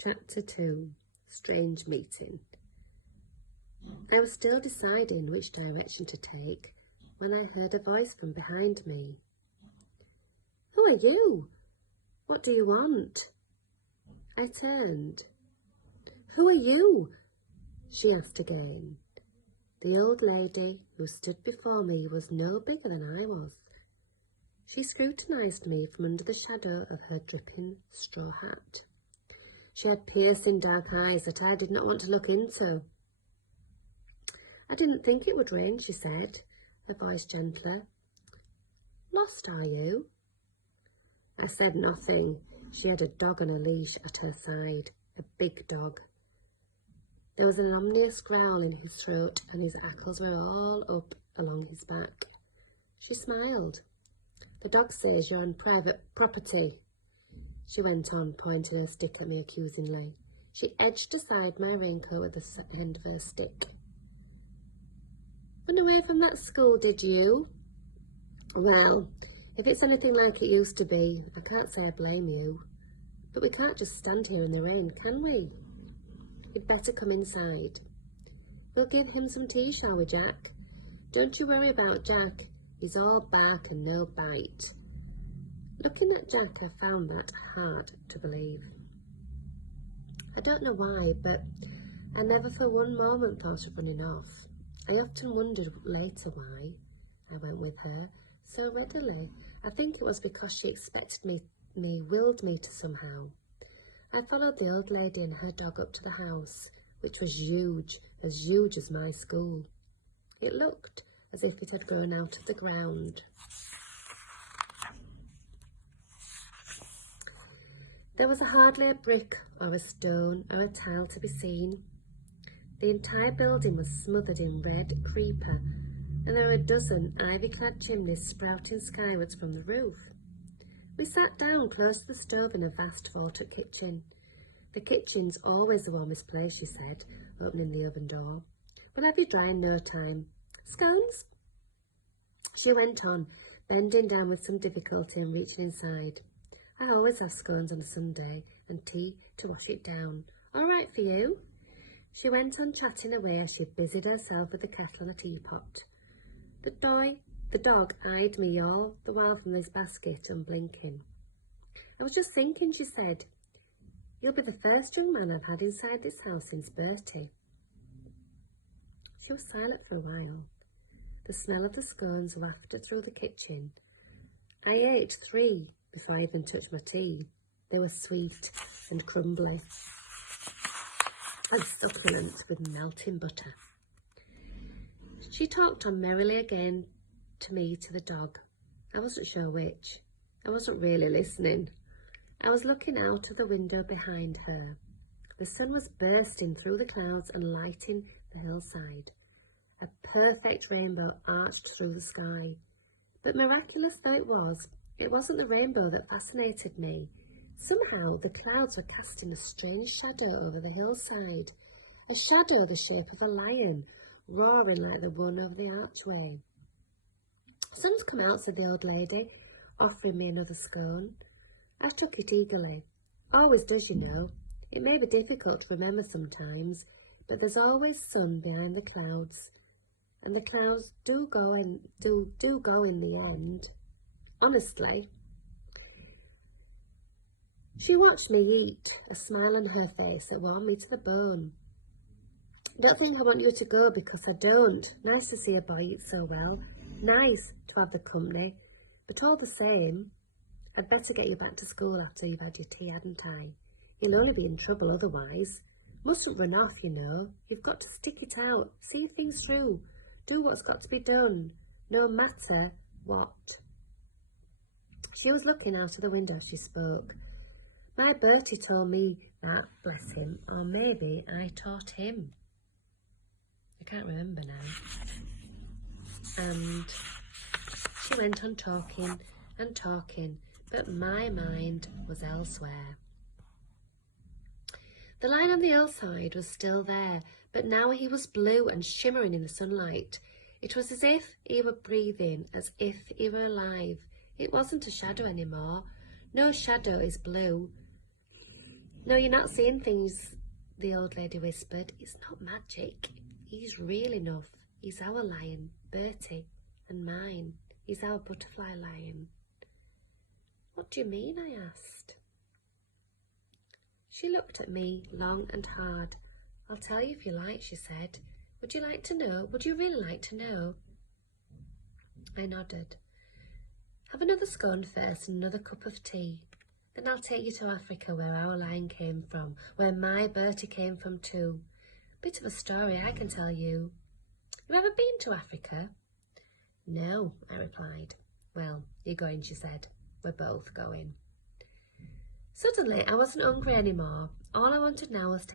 Chapter 2. Strange Meeting. I was still deciding which direction to take when I heard a voice from behind me. "Who are you? What do you want?" I turned. "Who are you?" she asked again. The old lady who stood before me was no bigger than I was. She scrutinised me from under the shadow of her dripping straw hat. She had piercing dark eyes that I did not want to look into. "I didn't think it would rain," she said, her voice gentler. "Lost, are you?" I said nothing. She had a dog on a leash at her side, a big dog. There was an ominous growl in his throat and his hackles were all up along his back. She smiled. "The dog says you're on private property," she went on, pointing her stick at me accusingly. She edged aside my raincoat with the end of her stick. "Run away from that school, did you?" "Well, if it's anything like it used to be, I can't say I blame you. But we can't just stand here in the rain, can we? You'd better come inside. We'll give him some tea, shall we, Jack? Don't you worry about Jack. He's all bark and no bite." Looking at Jack, I found that hard to believe. I don't know why, but I never for one moment thought of running off. I often wondered later why I went with her so readily. I think it was because she expected willed me to somehow. I followed the old lady and her dog up to the house, which was huge as my school. It looked as if it had grown out of the ground. There was hardly a brick or a stone or a tile to be seen. The entire building was smothered in red creeper, and there were a dozen ivy-clad chimneys sprouting skywards from the roof. We sat down close to the stove in a vast vaulted kitchen. "The kitchen's always the warmest place," she said, opening the oven door. "We'll have you dry in no time. Scones?" She went on, bending down with some difficulty and reaching inside. "I always have scones on a Sunday and tea to wash it down. All right for you?" She went on chatting away as she busied herself with the kettle and a teapot. The dog eyed me all the while from his basket, unblinking. "I was just thinking," she said, "you'll be the first young man I've had inside this house since Bertie." She was silent for a while. The smell of the scones wafted through the kitchen. I ate 3 before I even touched my tea. They were sweet and crumbly and succulent with melting butter. She talked on merrily again to me, to the dog. I wasn't sure which. I wasn't really listening. I was looking out of the window behind her. The sun was bursting through the clouds and lighting the hillside. A perfect rainbow arched through the sky. But miraculous though it wasn't the rainbow that fascinated me. Somehow the clouds were casting a strange shadow over the hillside, a shadow the shape of a lion, roaring like the one over the archway. "Sun's come out," said the old lady, offering me another scone. I took it eagerly. "Always does, you know. It may be difficult to remember sometimes, but there's always sun behind the clouds, and the clouds do go in the end. Honestly." She watched me eat, a smile on her face that warmed me to the bone. "Don't think I want you to go, because I don't. Nice to see a boy eat so well. Nice to have the company. But all the same, I'd better get you back to school after you've had your tea, hadn't I? You'll only be in trouble otherwise. Mustn't run off, you know. You've got to stick it out, see things through, do what's got to be done, no matter what." She was looking out of the window as she spoke. My Bertie told me that, bless him, or maybe I taught him. I can't remember now. And she went on talking and talking, but my mind was elsewhere. The line on the hillside was still there, but now he was blue and shimmering in the sunlight. It was as if he were breathing, as if he were alive. It wasn't a shadow anymore. No shadow is blue. No, you're not seeing things, the old lady whispered. It's not magic. He's real enough. He's our lion, Bertie, and mine. He's our butterfly lion. What do you mean? I asked. She looked at me long and hard. I'll tell you if you like, she said. Would you like to know? Would you really like to know? I nodded. Have another scone first and another cup of tea. Then I'll take you to Africa, where our lion came from, where my Bertie came from too. Bit of a story I can tell you. You ever been to Africa? No, I replied. Well, you're going, she said. We're both going. Suddenly, I wasn't hungry anymore. All I wanted now was to